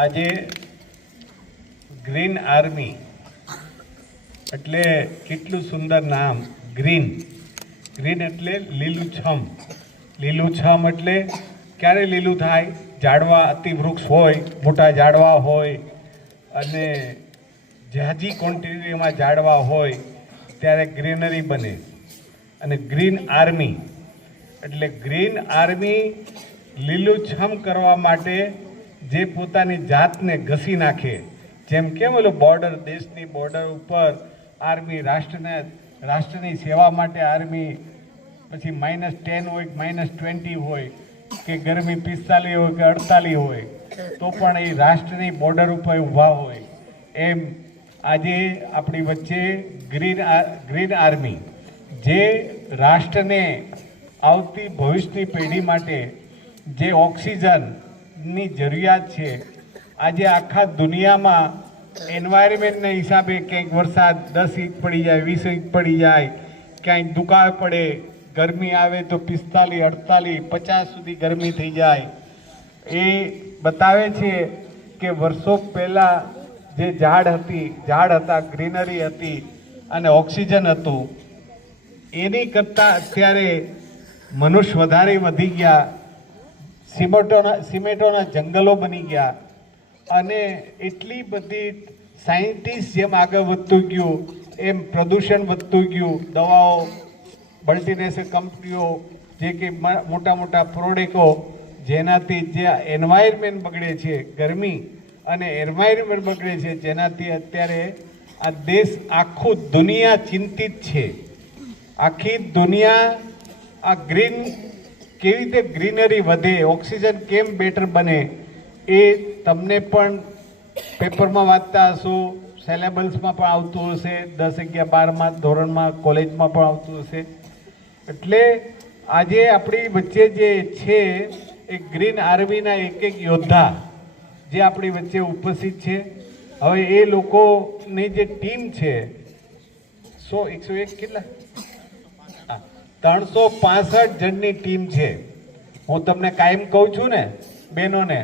આજે green army એટલે કેટલું સુંદર નામ. ગ્રીન ગ્રીન એટલે લીલુંછમ. લીલુંછમ એટલે ક્યારે લીલું થાય? ઝાડવા અતિવૃક્ષ હોય, મોટા ઝાડવા હોય અને ઝાઝી ક્વોન્ટિટીમાં ઝાડવા હોય ત્યારે ગ્રીનરી બને. અને ગ્રીન આર્મી એટલે ગ્રીન આર્મી લીલુંછમ કરવા માટે જે પોતાની જાતને ઘસી નાખે, જેમ કેમ ઓલો બોર્ડર, દેશની બોર્ડર ઉપર આર્મી, રાષ્ટ્રની સેવા માટે આર્મી, પછી -10 હોય, -20 હોય કે ગરમી 45 હોય કે 48 હોય તો પણ એ રાષ્ટ્રની બોર્ડર ઉપર ઊભા હોય. એમ આજે આપણી વચ્ચે ગ્રીન આર્મી જે રાષ્ટ્રને આવતી ભવિષ્યની પેઢી માટે જે ઓક્સિજનની જરૂરિયાત છે, આજે આખા દુનિયામાં એન્વાયરમેન્ટના હિસાબે ક્યાંક વરસાદ 10 ઇંચ પડી જાય, 20 ઇંચ પડી જાય, ક્યાંક દુકાળ પડે, ગરમી આવે તો 45, 48, 50 સુધી ગરમી થઈ જાય. એ બતાવે છે કે વર્ષો પહેલાં જે ઝાડ હતા, ગ્રીનરી હતી અને ઓક્સિજન હતું, એની કરતાં અત્યારે મનુષ્ય વધારે વધી ગયા, સિમેન્ટોના જંગલો બની ગયા અને એટલી બધી સાયન્ટિસ્ટ જેમ આગળ વધતું ગયું એમ પ્રદૂષણ વધતું ગયું. દવાઓ, મલ્ટીનેશનલ કંપનીઓ, જે કે મોટા મોટા પ્રોડક્ટો, જેનાથી જે એન્વાયરમેન્ટ બગડે છે, ગરમી અને એન્વાયરમેન્ટ બગડે છે, જેનાથી અત્યારે આ દેશ, આખું દુનિયા ચિંતિત છે. આખી દુનિયા આ કેવી રીતે ગ્રીનરી વધે, ઓક્સિજન કેમ બેટર બને, એ તમને પણ પેપરમાં વાંચતા હશો, સિલેબસમાં પણ આવતું હશે, 10, 11, 12માં ધોરણમાં, કોલેજમાં પણ આવતું હશે. એટલે આજે આપણી વચ્ચે જે છે એ ગ્રીન આર્મીના એક યોદ્ધા જે આપણી વચ્ચે ઉપસ્થિત છે. હવે એ લોકોની જે ટીમ છે 101 કેટલા 365 જણની ટીમ છે. હું તમને કાયમ કહું છું ને બહેનોને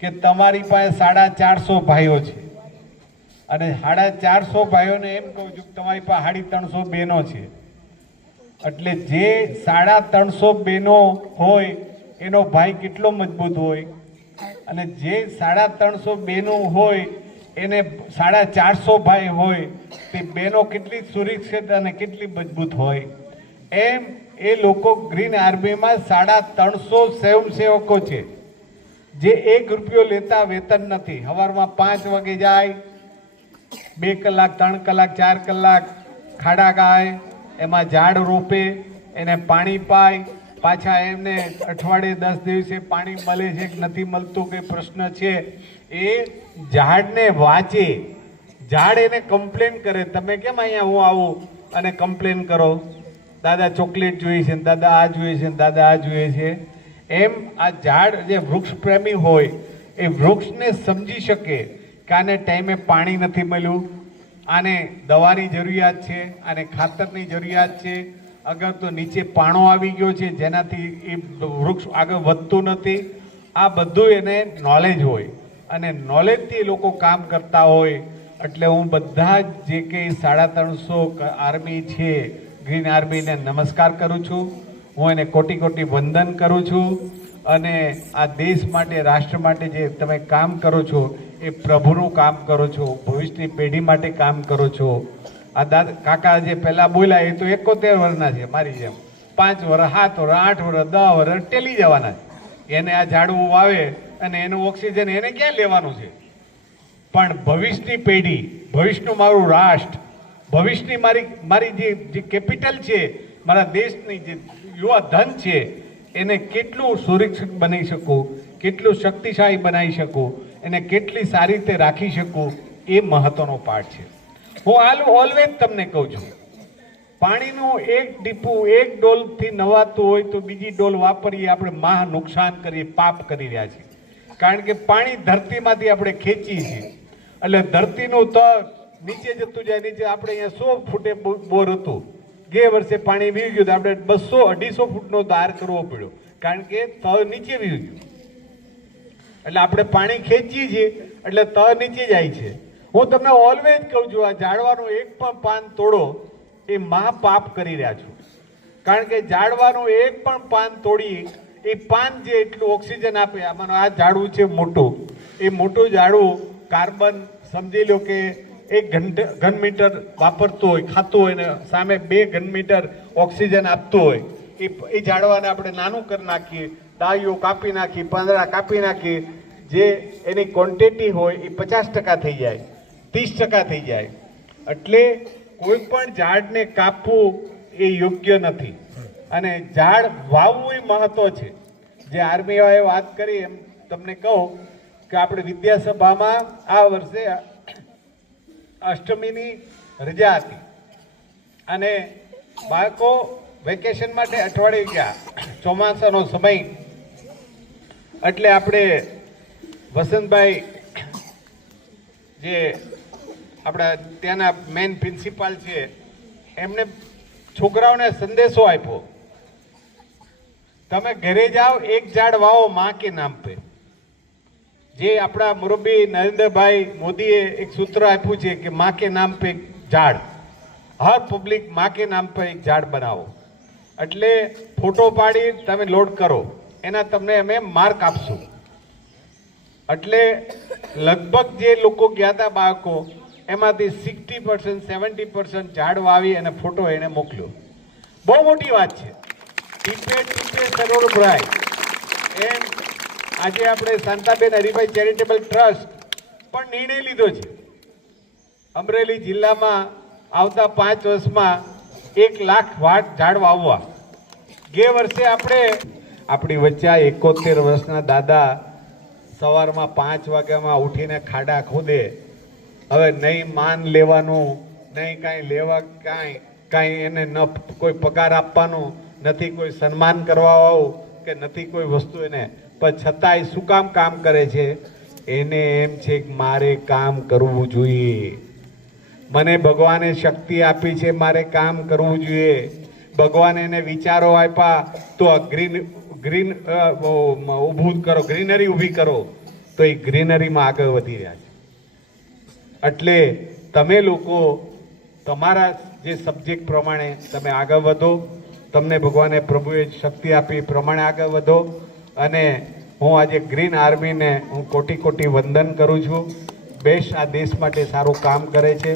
કે તમારી પાસે 450 ભાઈઓ છે અને 450 ભાઈઓને એમ કહું છું કે તમારી પાસે 350 બહેનો છે. એટલે જે 350 બહેનો હોય એનો ભાઈ કેટલો મજબૂત હોય અને જે 350 બહેનો હોય એને 450 ભાઈ હોય, તે બહેનો કેટલી સુરક્ષિત અને કેટલી મજબૂત હોય. એમ એ લોકો ગ્રીન આર્મીમાં 350 સ્વયંસેવકો છે જે 1 રૂપિયો લેતા, વેતન નથી. સવારમાં 5 વાગે જાય, 2 કલાક, 3 કલાક, 4 કલાક ખાડા ગાય, એમાં ઝાડ રોપે, એને પાણી પાય, પાછા એમને અઠવાડિયે 10 દિવસે પાણી મળે છે કે નથી મળતું, કે પ્રશ્ન છે, એ ઝાડને વાંચે. ઝાડ એને કમ્પ્લેન કરે, તમે કેમ અહીંયા હું આવું અને કમ્પ્લેન કરો, દાદા ચોકલેટ જોઈએ છે, દાદા આ જોઈએ છે, દાદા આ જોઈએ છે. એમ આ ઝાડ જે વૃક્ષ પ્રેમી હોય એ વૃક્ષને સમજી શકે કે આને ટાઈમે પાણી નથી મળ્યું, આને દવાની જરૂરિયાત છે, આને ખાતરની જરૂરિયાત છે, અગર તો નીચે પાણો આવી ગયો છે જેનાથી એ વૃક્ષ આગળ વધતું નથી. આ બધું એને નોલેજ હોય અને નોલેજથી એ લોકો કામ કરતા હોય. એટલે હું બધા જ જે કંઈ 350 આર્મી છે, ગ્રીન આર્મીને નમસ્કાર કરું છું. હું એને કોટી કોટી વંદન કરું છું. અને આ દેશ માટે, રાષ્ટ્ર માટે જે તમે કામ કરો છો એ પ્રભુનું કામ કરો છો, ભવિષ્યની પેઢી માટે કામ કરો છો. આ કાકા જે પહેલાં બોલ્યા એ તો 71 વર્ષના છે, મારી જેમ 5 વર્ષ, 7 વર્ષ, 8 વર્ષ, 10 વર્ષ ટેલી જવાના છે. એને આ ઝાડવું વાવે અને એનું ઓક્સિજન એને ક્યાં લેવાનું છે? પણ ભવિષ્યની પેઢી, ભવિષ્યનું મારું રાષ્ટ્ર, ભવિષ્યની મારી જે કેપિટલ છે, મારા દેશની જે યુવા ધન છે, એને કેટલું સુરક્ષિત બનાવી શકું, કેટલું શક્તિશાળી બનાવી શકું, એને કેટલી સારી રીતે રાખી શકું, એ મહત્વનો પાઠ છે. હું ઓલવેઝ તમને કહું છું, પાણીનું એક ટીપું, એક ડોલથી નવાતું હોય તો બીજી ડોલ વાપરીએ આપણે મહા નુકસાન કરીએ, પાપ કરી રહ્યા છીએ. કારણ કે પાણી ધરતીમાંથી આપણે ખેંચીએ છીએ એટલે ધરતીનું તળ નીચે જતું જાય, નીચે. આપણે અહીંયા 100 ફૂટે બોર હતું, ગયા વર્ષે પાણી વી ગયું તો આપણે 200-250 ફૂટનો દાર કરવો પડ્યો, કારણ કે તળ નીચે વી ગયું. એટલે આપણે પાણી ખેંચીએ છીએ એટલે ત નીચે જાય છે. હું તમને ઓલવેઝ કહું છું, આ ઝાડવાનું એક પણ પાન તોડો એ મહાપાપ કરી રહ્યા છો. કારણ કે ઝાડવાનું એક પણ પાન તોડી એ પાન જે એટલું ઓક્સિજન આપે, આમાં આ ઝાડવું છે મોટું, એ મોટું ઝાડવું કાર્બન સમજી લો કે 1 ઘન મીટર વાપરતું હોય, ખાતું હોય ને સામે 2 ઘન મીટર ઓક્સિજન આપતું હોય, એ ઝાડવાને આપણે નાનું કરી નાખીએ, ડાળીઓ કાપી નાખી, પાંદડા કાપી નાખી, જે એની ક્વોન્ટિટી હોય એ 50% થઈ જાય, 30% થઈ જાય. એટલે કોઈ પણ ઝાડને કાપવું એ યોગ્ય નથી અને ઝાડ વાવવું એ મહત્વ છે. જે આર્મીવાળાએ વાત કરી એમ તમને કહું કે આપણે વિદ્યાસભામાં આ વર્ષે અષ્ટમીની રજા હતી અને બાળકો વેકેશન માટે અઠવાડિયે ગયા, ચોમાસાનો સમય એટલે આપણે વસંતભાઈ જે આપણા ત્યાંના મેન પ્રિન્સિપાલ છે એમને છોકરાઓને સંદેશો આપ્યો, તમે ઘરે જાઓ, એક ઝાડ વાવો માં કે નામ પે. જે આપણા મુરબ્બી નરેન્દ્રભાઈ મોદીએ એક સૂત્ર આપ્યું છે કે માં કે નામ પે ઝાડ, હર પબ્લિક માં કે નામ પર એક ઝાડ બનાવો. એટલે ફોટો પાડી તમે લોડ કરો, એના તમને અમે માર્ક આપશું. એટલે લગભગ જે લોકો ગયા હતા બાળકો, એમાંથી 60% 70% ઝાડ વાવી અને ફોટો એને મોકલ્યો. બહુ મોટી વાત છે. ટીપે ટીપે સરોવર ભરાય એમ આજે આપણે શાંતાબેન હરિભાઈ ચેરિટેબલ ટ્રસ્ટ પણ નિર્ણય લીધો છે, અમરેલી જિલ્લામાં આવતા 5 વર્ષમાં 1 લાખ ઝાડ વાવવા. ગે વર્ષે આપણી વચ્ચે 71 વર્ષના દાદા સવારમાં 5 વાગ્યામાં ઉઠીને ખાડા ખોદે. હવે નહીં માન લેવાનું, નહીં કાંઈ લેવા, કાંઈ એને ન કોઈ પગાર આપવાનું, નથી કોઈ સન્માન કરવા આવું કે નથી કોઈ વસ્તુ એને, પણ છતાંય શું કામ કરે છે? એને એમ છે કે મારે કામ કરવું જોઈએ, મને ભગવાને શક્તિ આપી છે, મારે કામ કરવું જોઈએ. ભગવાને એને વિચારો આપ્યા તો આ ગ્રીન ઊભું કરો, ગ્રીનરી ઊભી કરો, તો એ ગ્રીનરીમાં આગળ વધી રહ્યા છે. એટલે તમે લોકો તમારા જે સબ્જેક્ટ પ્રમાણે તમે આગળ વધો, તમને ભગવાને પ્રભુએ શક્તિ આપી પ્રમાણે આગળ વધો. અને હું આજે ગ્રીન આર્મીને હું કોટી વંદન કરું છું. બેસ્ટ આ દેશ માટે સારું કામ કરે છે,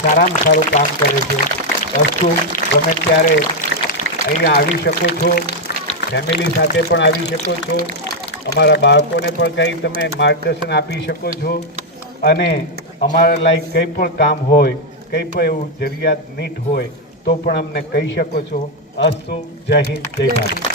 સારામાં સારું કામ કરે છે. અસ્તુ ગમે ત્યારે અહીંયા આવી શકો છો, ફેમિલી સાથે પણ આવી શકો છો, અમારા બાળકોને પણ કંઈ તમે માર્ગદર્શન આપી શકો છો. અને અમારા લાયક કંઈ પણ કામ હોય, કંઈ પણ એવું જરૂરિયાત નીટ હોય તો પણ અમને કહી શકો છો. અસ્તુ. જય હિન્દ, જય ભારત.